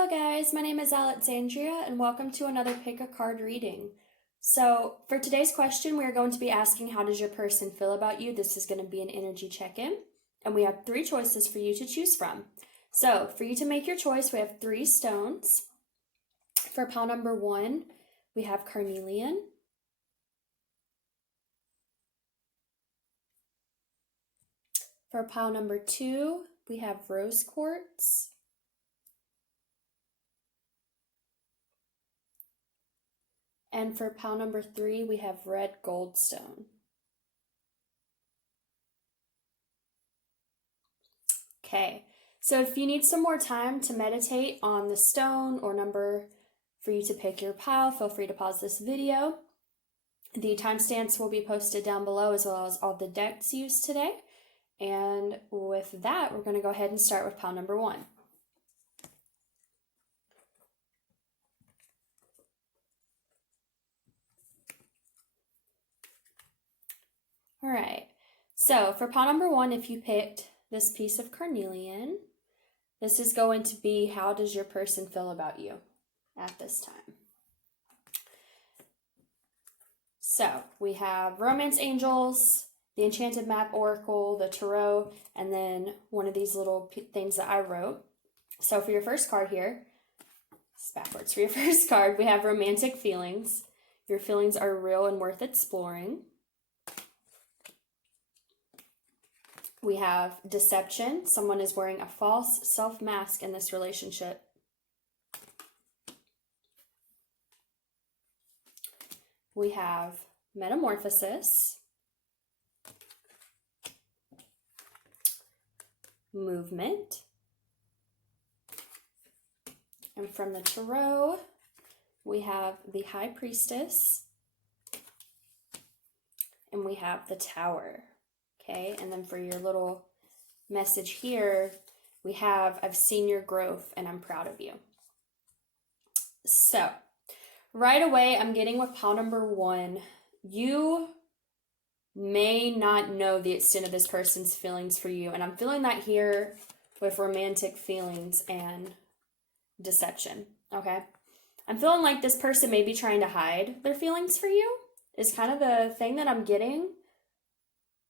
Hello guys, my name is Alexandria and welcome to another pick a card reading. So for today's question, we are going to be asking how does your person feel about you? This is going to be an energy check-in and we have 3 choices for you to choose from. So for you to make your choice, we have 3 stones. For pile number 1, we have carnelian. For pile number 2, we have rose quartz. And for pile number 3, we have red goldstone. Okay, so if you need some more time to meditate on the stone or number for you to pick your pile, feel free to pause this video. The timestamps will be posted down below as well as all the decks used today. And with that, we're going to go ahead and start with pile number 1. All right, so for pile number 1, if you picked this piece of carnelian, this is going to be how does your person feel about you at this time. So we have romance angels, the Enchanted Map Oracle, the Tarot, and then one of these little things that I wrote. So for your first card here, it's backwards. For your first card, we have romantic feelings. Your feelings are real and worth exploring. We have deception. Someone is wearing a false self-mask in this relationship. We have metamorphosis. Movement. And from the Tarot, we have the High Priestess. And we have the Tower. Okay, and then for your little message here, we have, I've seen your growth and I'm proud of you. So, right away, I'm getting with pile number 1. You may not know the extent of this person's feelings for you, and I'm feeling that here with romantic feelings and deception, okay? I'm feeling like this person may be trying to hide their feelings for you, is kind of the thing that I'm getting.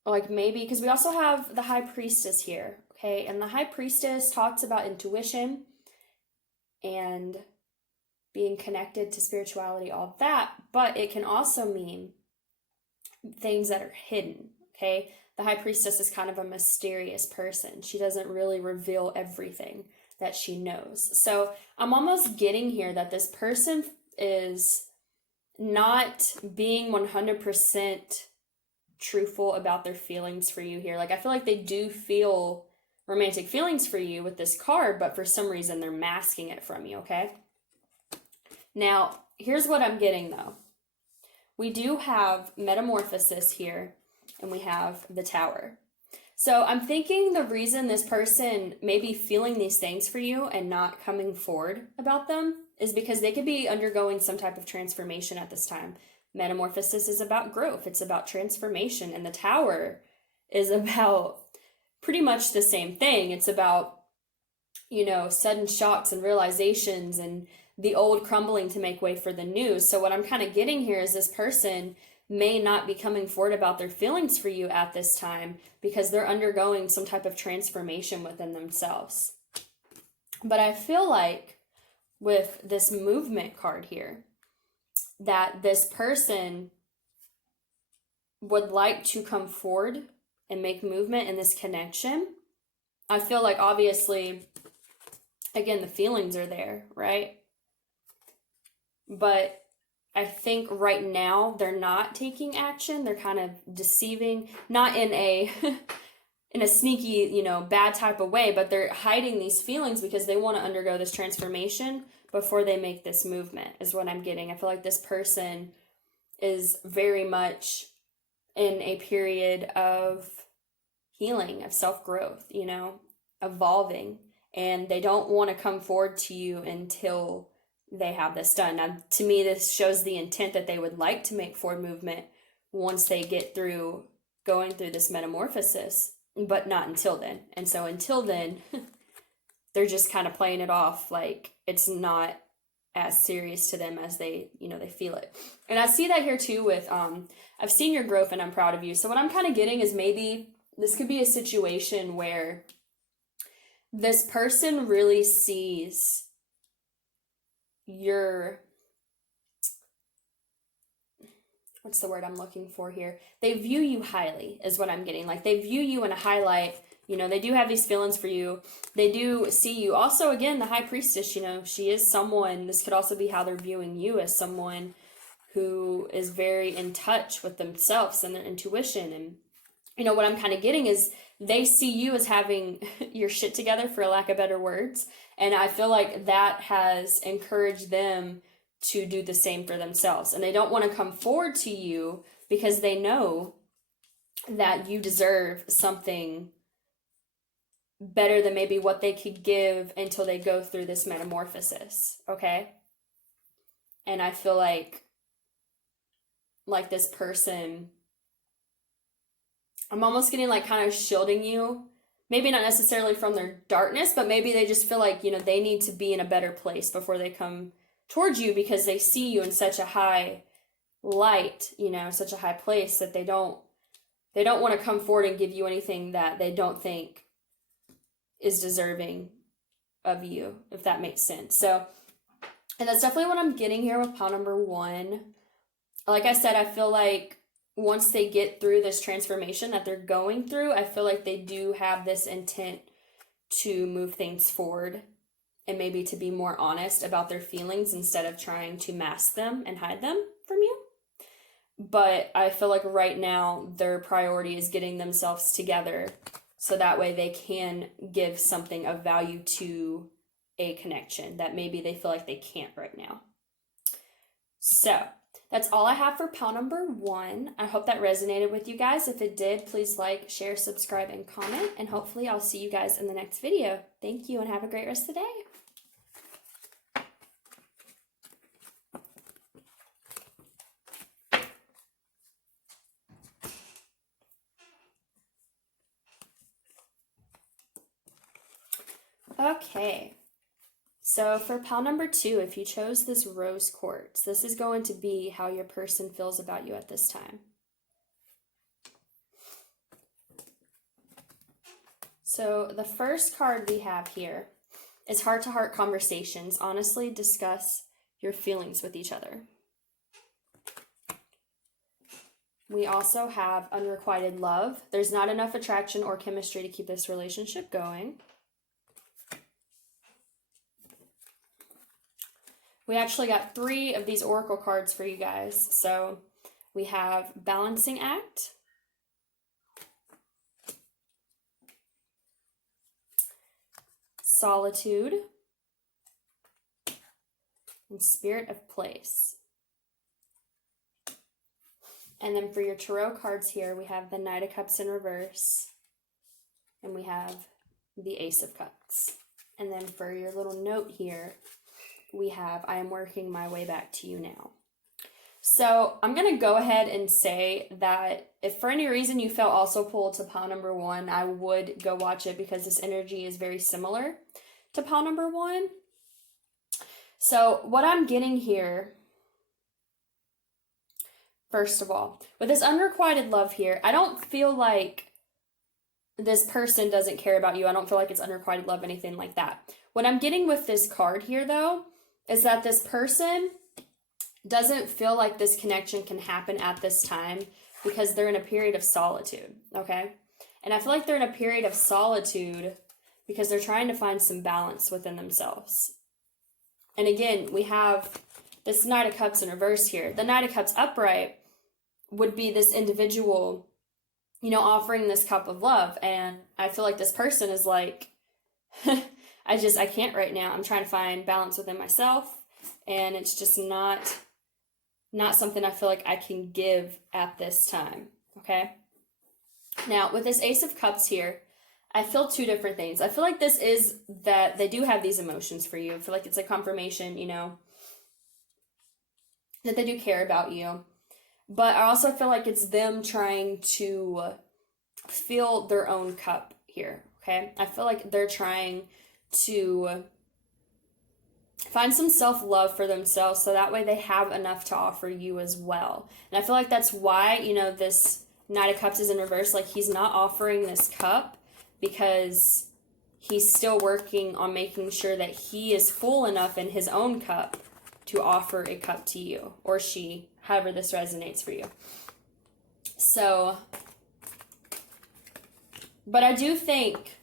Like maybe, because we also have the High Priestess here, okay? And the High Priestess talks about intuition and being connected to spirituality, all that, but it can also mean things that are hidden, okay? The High Priestess is kind of a mysterious person. She doesn't really reveal everything that she knows. So I'm almost getting here that this person is not being 100% truthful about their feelings for you here. Like, I feel like they do feel romantic feelings for you with this card, but for some reason they're masking it from you, okay? Now, here's what I'm getting though. We do have metamorphosis here, and we have the Tower. So I'm thinking the reason this person may be feeling these things for you and not coming forward about them is because they could be undergoing some type of transformation at this time. Metamorphosis is about growth. It's about transformation. And the Tower is about pretty much the same thing. It's about, you know, sudden shocks and realizations and the old crumbling to make way for the new. So what I'm kind of getting here is this person may not be coming forward about their feelings for you at this time because they're undergoing some type of transformation within themselves. But I feel like with this movement card here, that this person would like to come forward and make movement in this connection. I feel like obviously, again, the feelings are there, right? But I think right now they're not taking action. They're kind of deceiving, not in a in a sneaky, you know, bad type of way, but they're hiding these feelings because they want to undergo this transformation before they make this movement, is what I'm getting. I feel like this person is very much in a period of healing, of self-growth, you know, evolving, and they don't want to come forward to you until they have this done. Now, to me, this shows the intent that they would like to make forward movement once they get through going through this metamorphosis, but not until then. And so until then, they're just kind of playing it off like it's not as serious to them as they, they feel it. And I see that here too with, I've seen your growth and I'm proud of you. So what I'm kind of getting is maybe this could be a situation where this person really sees your, what's the word I'm looking for here? They view you highly is what I'm getting. Like they view you in a highlight. They do have these feelings for you. They do see you. Also, again, the High Priestess, she is someone, this could also be how they're viewing you as someone who is very in touch with themselves and their intuition. And, what I'm kind of getting is they see you as having your shit together, for lack of better words. And I feel like that has encouraged them to do the same for themselves. And they don't want to come forward to you because they know that you deserve something better than maybe what they could give until they go through this metamorphosis, okay? And I feel like this person, I'm almost getting like kind of shielding you, maybe not necessarily from their darkness, but maybe they just feel like, they need to be in a better place before they come towards you because they see you in such a high light, such a high place that they don't want to come forward and give you anything that they don't think is deserving of you, if that makes sense. So, and that's definitely what I'm getting here with pile number 1. Like I said, I feel like once they get through this transformation that they're going through, I feel like they do have this intent to move things forward and maybe to be more honest about their feelings instead of trying to mask them and hide them from you. But I feel like right now their priority is getting themselves together so that way they can give something of value to a connection that maybe they feel like they can't right now. So that's all I have for pile number 1. I hope that resonated with you guys. If it did, please like, share, subscribe, and comment. And hopefully I'll see you guys in the next video. Thank you and have a great rest of the day. Okay, so for pile number 2, if you chose this rose quartz, this is going to be how your person feels about you at this time. So the first card we have here is heart-to-heart conversations. Honestly, discuss your feelings with each other. We also have unrequited love. There's not enough attraction or chemistry to keep this relationship going. We actually got 3 of these oracle cards for you guys. So we have Balancing Act, Solitude, and Spirit of Place. And then for your tarot cards here, we have the Knight of Cups in reverse, and we have the Ace of Cups. And then for your little note here, we have, I am working my way back to you now. So I'm going to go ahead and say that if for any reason you felt also pulled to pile number 1, I would go watch it because this energy is very similar to pile number 1. So what I'm getting here, first of all, with this unrequited love here, I don't feel like this person doesn't care about you. I don't feel like it's unrequited love, anything like that. What I'm getting with this card here, though, is that this person doesn't feel like this connection can happen at this time because they're in a period of solitude, okay? And I feel like they're in a period of solitude because they're trying to find some balance within themselves. And again, we have this Knight of Cups in reverse here. The Knight of Cups upright would be this individual, offering this cup of love. And I feel like this person is like, I can't right now. I'm trying to find balance within myself, and it's just not something I feel like I can give at this time, okay? Now, with this Ace of Cups here, I feel 2 different things. I feel like this is that they do have these emotions for you. I feel like it's a confirmation, that they do care about you. But I also feel like it's them trying to fill their own cup here, okay? I feel like they're trying to find some self-love for themselves so that way they have enough to offer you as well. And I feel like that's why, you know, this Knight of Cups is in reverse. Like, he's not offering this cup because he's still working on making sure that he is full enough in his own cup to offer a cup to you, or she, however this resonates for you. So, but I do think,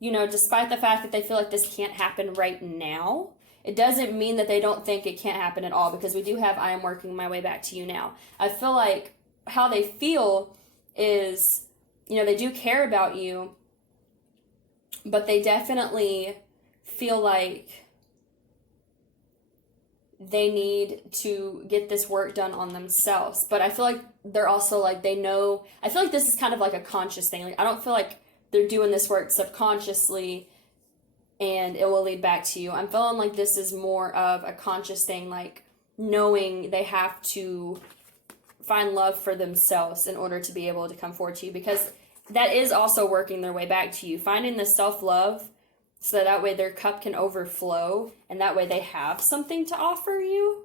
you know, despite the fact that they feel like this can't happen right now, it doesn't mean that they don't think it can't happen at all, because we do have I am working my way back to you now. I feel like how they feel is, you know, they do care about you, but they definitely feel like they need to get this work done on themselves. But I feel like they're also like, they know, I feel like this is kind of like a conscious thing. Like, I don't feel like they're doing this work subconsciously and it will lead back to you. I'm feeling like this is more of a conscious thing, like knowing they have to find love for themselves in order to be able to come forward to you, because that is also working their way back to you. Finding the self-love so that way their cup can overflow and that way they have something to offer you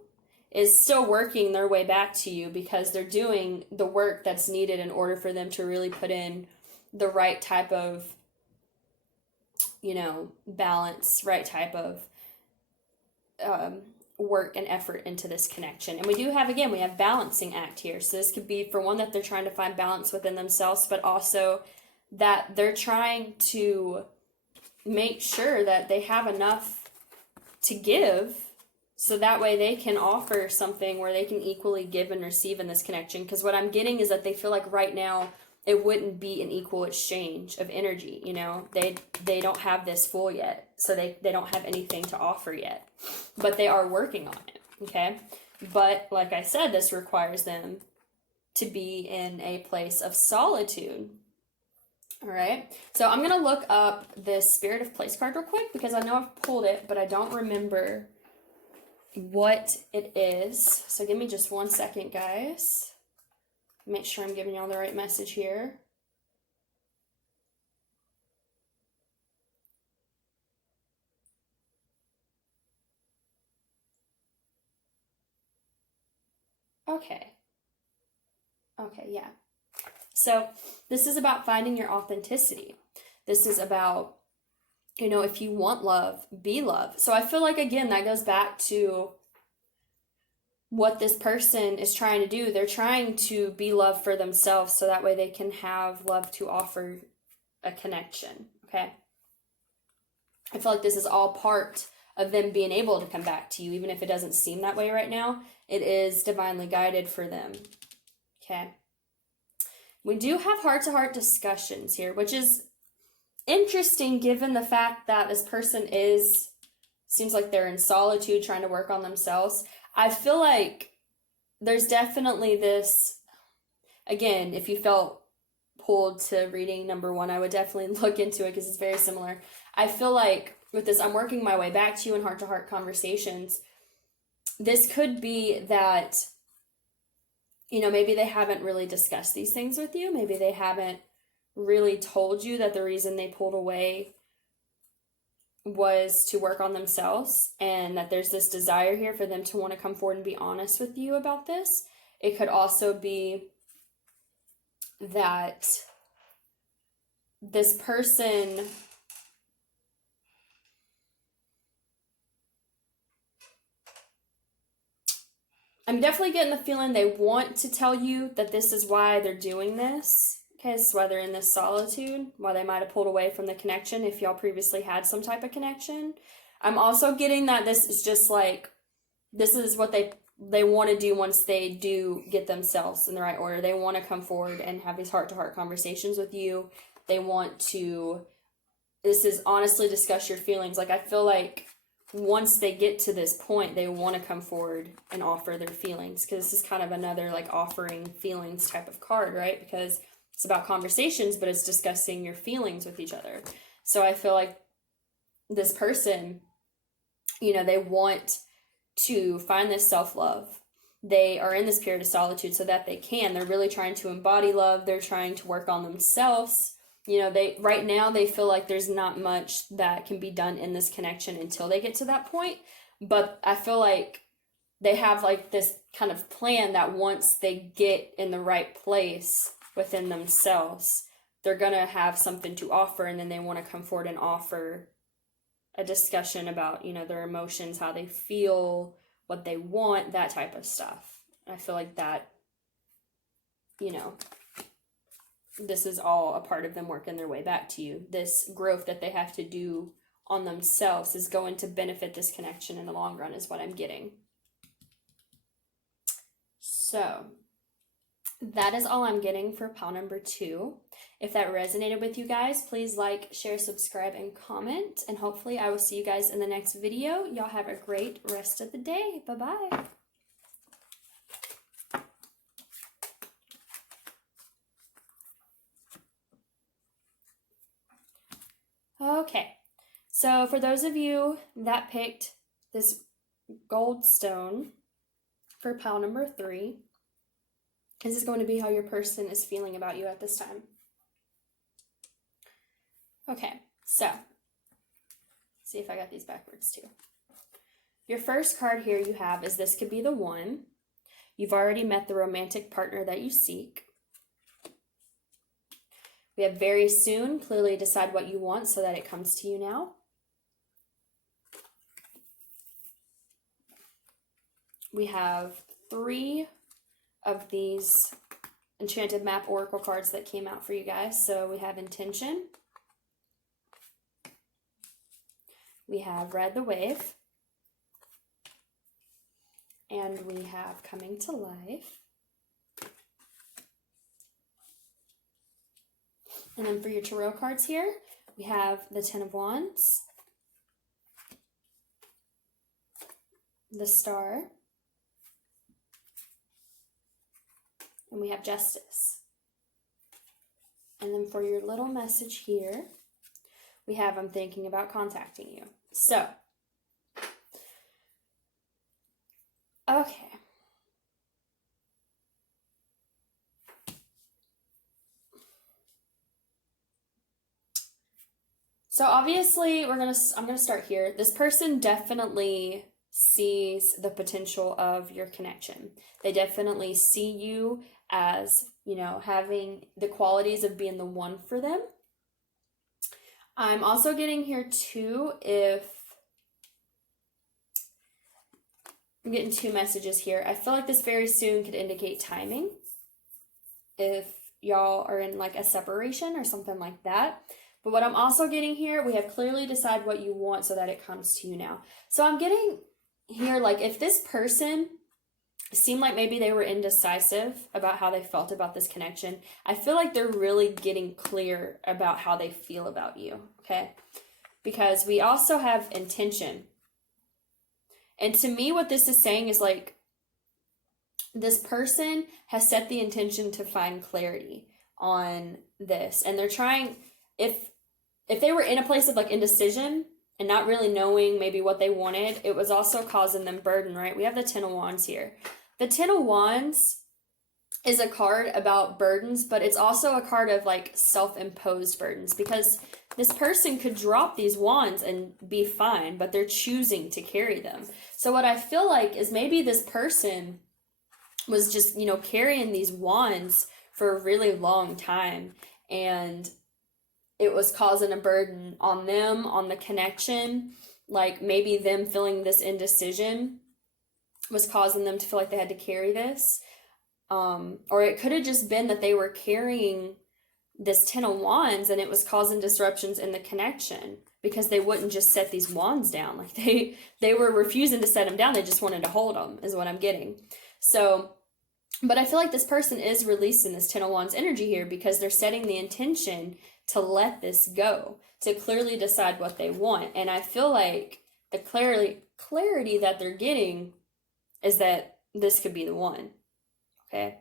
is still working their way back to you, because they're doing the work that's needed in order for them to really put in the right type of, you know, balance, right type of work and effort into this connection. And we do have, again, we have balancing act here. So this could be, for one, that they're trying to find balance within themselves, but also that they're trying to make sure that they have enough to give so that way they can offer something where they can equally give and receive in this connection. Because what I'm getting is that they feel like right now it wouldn't be an equal exchange of energy. You know, they don't have this full yet, so they don't have anything to offer yet, but they are working on it. Okay, but like I said, this requires them to be in a place of solitude. All right, so I'm gonna look up this Spirit of Place card real quick, because I know I've pulled it, but I don't remember what it is. So give me just 1 second, guys. Make sure I'm giving y'all the right message here. Okay, yeah. So this is about finding your authenticity. This is about, you know, if you want love, be love. So I feel like, again, that goes back to what this person is trying to do. They're trying to be love for themselves so that way they can have love to offer a connection, okay? I feel like this is all part of them being able to come back to you, even if it doesn't seem that way right now. It is divinely guided for them, okay? We do have heart-to-heart discussions here, which is interesting given the fact that this person seems like they're in solitude trying to work on themselves. I feel like there's definitely this, again, if you felt pulled to reading number 1, I would definitely look into it because it's very similar. I feel like with this, I'm working my way back to you in heart-to-heart conversations. This could be that, you know, maybe they haven't really discussed these things with you. Maybe they haven't really told you that the reason they pulled away was to work on themselves, and that there's this desire here for them to want to come forward and be honest with you about this. It could also be that this person I'm definitely getting the feeling they want to tell you that this is why they're doing this. Okay, this is why they're in this solitude, why they might have pulled away from the connection if y'all previously had some type of connection. I'm also getting that this is just like, this is what they want to do once they do get themselves in the right order. They want to come forward and have these heart-to-heart conversations with you. They want to, this is honestly discuss your feelings. Like, I feel like once they get to this point, they want to come forward and offer their feelings, because this is kind of another like offering feelings type of card, right? Because it's about conversations, but it's discussing your feelings with each other. So I feel like this person, you know, they want to find this self-love. They are in this period of solitude so that they're really trying to embody love. They're trying to work on themselves You know, right now they feel like there's not much that can be done in this connection until they get to that point. But I feel like they have like this kind of plan that once they get in the right place within themselves, they're going to have something to offer, and then they want to come forward and offer a discussion about, you know, their emotions, how they feel, what they want, that type of stuff. I feel like that, you know, this is all a part of them working their way back to you. This growth that they have to do on themselves is going to benefit this connection in the long run, is what I'm getting. So that is all I'm getting for pile number 2. If that resonated with you guys, please like, share, subscribe, and comment. And hopefully I will see you guys in the next video. Y'all have a great rest of the day. Bye-bye. Okay, so for those of you that picked this gold stone for pile number 3, this is going to be how your person is feeling about you at this time. Okay, so see if I got these backwards too. Your first card here you have is this could be the one. You've already met the romantic partner that you seek. We have very soon, clearly decide what you want so that it comes to you now. We have 3 of these Enchanted Map Oracle cards that came out for you guys. So we have Intention. We have Ride the Wave. And we have Coming to Life. And then for your tarot cards here, we have the Ten of Wands, the Star, and we have Justice. And then for your little message here, we have I'm thinking about contacting you. So, okay. So obviously I'm gonna start here. This person definitely sees the potential of your connection. They definitely see you as, you know, having the qualities of being the one for them. I'm also getting here too, I'm getting 2 messages here. I feel like this very soon could indicate timing. If y'all are in like a separation or something like that. But what I'm also getting here, we have clearly decide what you want so that it comes to you now. So I'm getting here, like, if this person seemed like maybe they were indecisive about how they felt about this connection, I feel like they're really getting clear about how they feel about you, okay? Because we also have intention. And to me, what this is saying is, like, this person has set the intention to find clarity on this. And they're trying, if they were in a place of like indecision and not really knowing maybe what they wanted, it was also causing them burden, right? We have the Ten of Wands here. The Ten of Wands is a card about burdens, but it's also a card of like self-imposed burdens, because this person could drop these wands and be fine, but they're choosing to carry them. So what I feel like is maybe this person was just, you know, carrying these wands for a really long time, and it was causing a burden on them, on the connection. Like maybe them feeling this indecision was causing them to feel like they had to carry this. Or it could have just been that they were carrying this Ten of Wands and it was causing disruptions in the connection because they wouldn't just set these wands down. Like they were refusing to set them down. They just wanted to hold them, is what I'm getting. So, but I feel like this person is releasing this Ten of Wands energy here because they're setting the intention to let this go, to clearly decide what they want. And I feel like the clarity that they're getting is that this could be the one. Okay.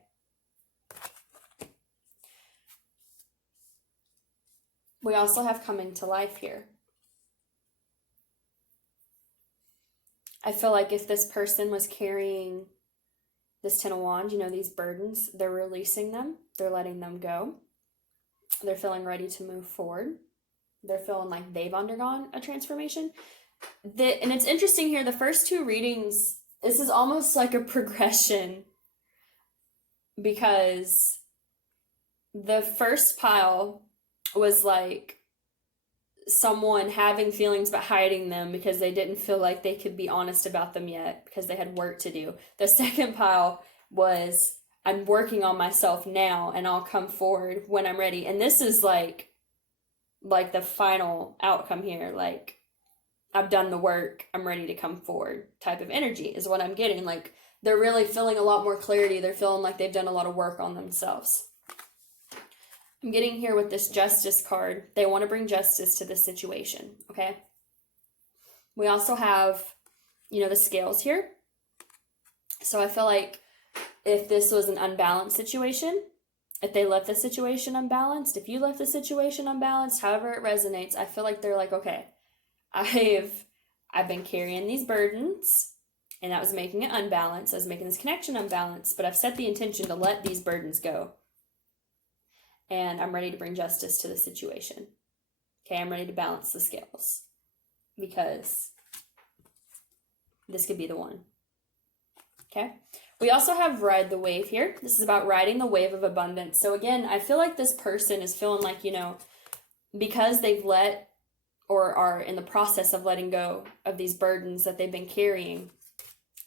We also have Coming to Life here. I feel like if this person was carrying this Ten of Wands, you know, these burdens, they're releasing them, they're letting them go. They're feeling ready to move forward. They're feeling like they've undergone a transformation. And it's interesting here, the first two readings, this is almost like a progression, because the first pile was like someone having feelings but hiding them because they didn't feel like they could be honest about them yet because they had work to do. The second pile was, I'm working on myself now and I'll come forward when I'm ready. And this is like the final outcome here. Like, I've done the work, I'm ready to come forward type of energy is what I'm getting. Like, they're really feeling a lot more clarity. They're feeling like they've done a lot of work on themselves. I'm getting here with this Justice card. They want to bring justice to this situation, okay? We also have, the scales here. So I feel like if this was an unbalanced situation, if they left the situation unbalanced, if you left the situation unbalanced, however it resonates, I feel like they're like, okay, I've been carrying these burdens, and that was making it unbalanced. I was making this connection unbalanced, but I've set the intention to let these burdens go. And I'm ready to bring justice to the situation. Okay, I'm ready to balance the scales, because this could be the one. Okay, we also have ride the wave here. This is about riding the wave of abundance. So again, I feel like this person is feeling like, because they've let or are in the process of letting go of these burdens that they've been carrying,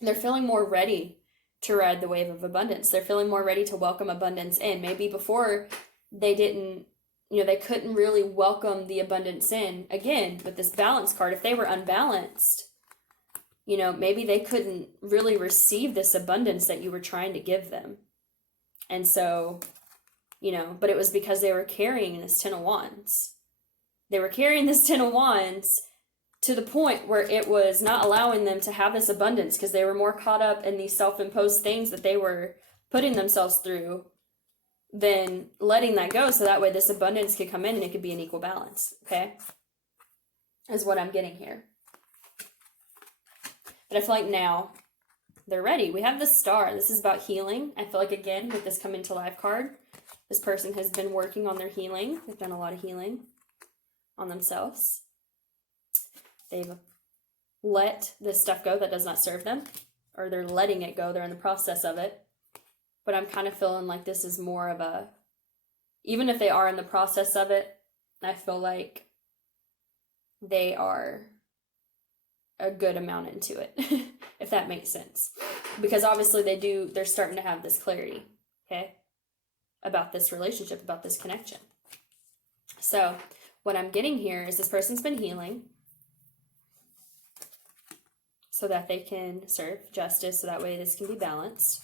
they're feeling more ready to ride the wave of abundance. They're feeling more ready to welcome abundance in. Maybe before they didn't, they couldn't really welcome the abundance in. Again, with this balance card, if they were unbalanced, maybe they couldn't really receive this abundance that you were trying to give them. And so, but it was because they were carrying this Ten of Wands. They were carrying this Ten of Wands to the point where it was not allowing them to have this abundance, because they were more caught up in these self-imposed things that they were putting themselves through than letting that go, so that way this abundance could come in and it could be an equal balance, okay? Is what I'm getting here. But I feel like now they're ready. We have the Star. This is about healing. I feel like, again, with this Come Into Life card, this person has been working on their healing. They've done a lot of healing on themselves. They've let this stuff go that does not serve them, or they're letting it go. They're in the process of it. But I'm kind of feeling like this is more of a, even if they are in the process of it, I feel like they are a good amount into it, if that makes sense. Because obviously they're starting to have this clarity, okay, about this relationship, about this connection. So what I'm getting here is this person's been healing so that they can serve justice, so that way this can be balanced.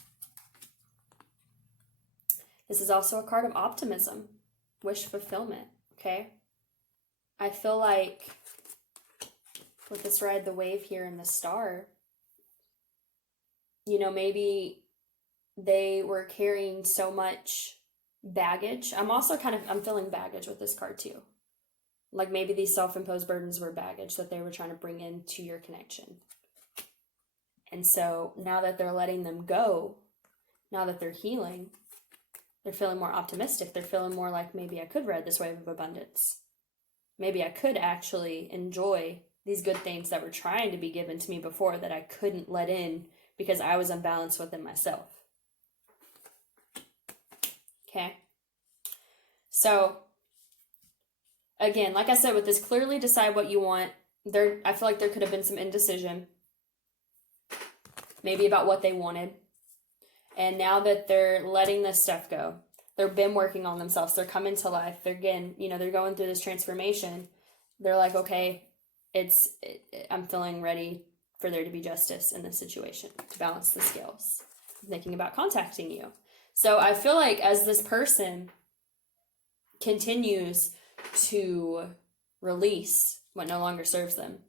This is also a card of optimism, wish fulfillment, okay? I feel like with this ride the wave here in the Star, maybe they were carrying so much baggage. I'm feeling baggage with this card too. Like maybe these self-imposed burdens were baggage that they were trying to bring into your connection. And so now that they're letting them go, now that they're healing, they're feeling more optimistic. They're feeling more like, maybe I could ride this wave of abundance. Maybe I could actually enjoy these good things that were trying to be given to me before that I couldn't let in because I was unbalanced within myself. Okay. So, again, like I said, with this clearly decide what you want, I feel like there could have been some indecision. Maybe about what they wanted. And now that they're letting this stuff go, they've been working on themselves, they're coming to life, they're again, they're going through this transformation. They're like, okay, I'm feeling ready for there to be justice in this situation, to balance the scales. I'm thinking about contacting you. So I feel like as this person continues to release what no longer serves them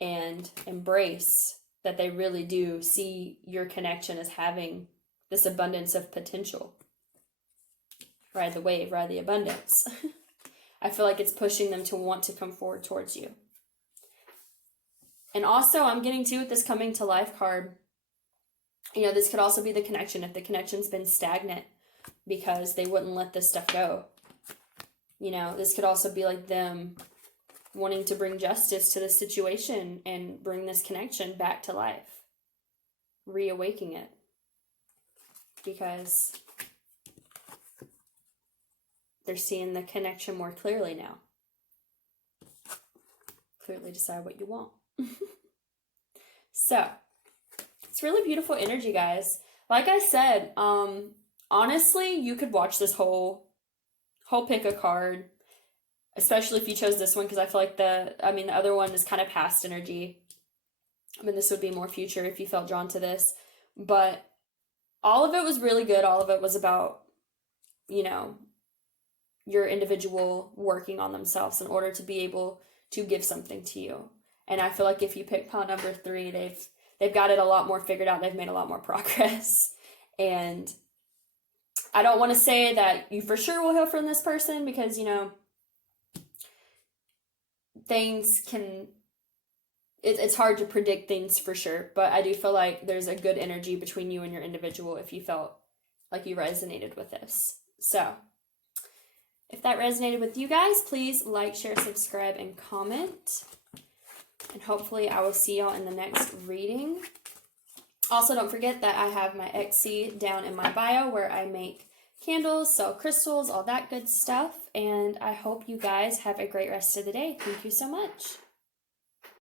and embrace that they really do see your connection as having this abundance of potential. Ride the wave, ride the abundance. I feel like it's pushing them to want to come forward towards you. And also, I'm getting to with this coming to life card, this could also be the connection. If the connection's been stagnant because they wouldn't let this stuff go. You know, this could also be like them wanting to bring justice to the situation and bring this connection back to life. Reawaking it. Because they're seeing the connection more clearly now. Clearly decide what you want. So, it's really beautiful energy, guys. Like I said, honestly, you could watch this whole pick a card, especially if you chose this one, because I feel like the other one is kind of past energy. I mean, this would be more future if you felt drawn to this. But all of it was really good. All of it was about, you know, your individual working on themselves in order to be able to give something to you. And I feel like if you pick pile number 3, they've got it a lot more figured out. They've made a lot more progress. And I don't want to say that you for sure will heal from this person, because, you know, things can, it's hard to predict things for sure, but I do feel like there's a good energy between you and your individual if you felt like you resonated with this. So, if that resonated with you guys, please like, share, subscribe, and comment. And hopefully I will see y'all in the next reading. Also, don't forget that I have my Etsy down in my bio where I make candles, sell crystals, all that good stuff. And I hope you guys have a great rest of the day. Thank you so much.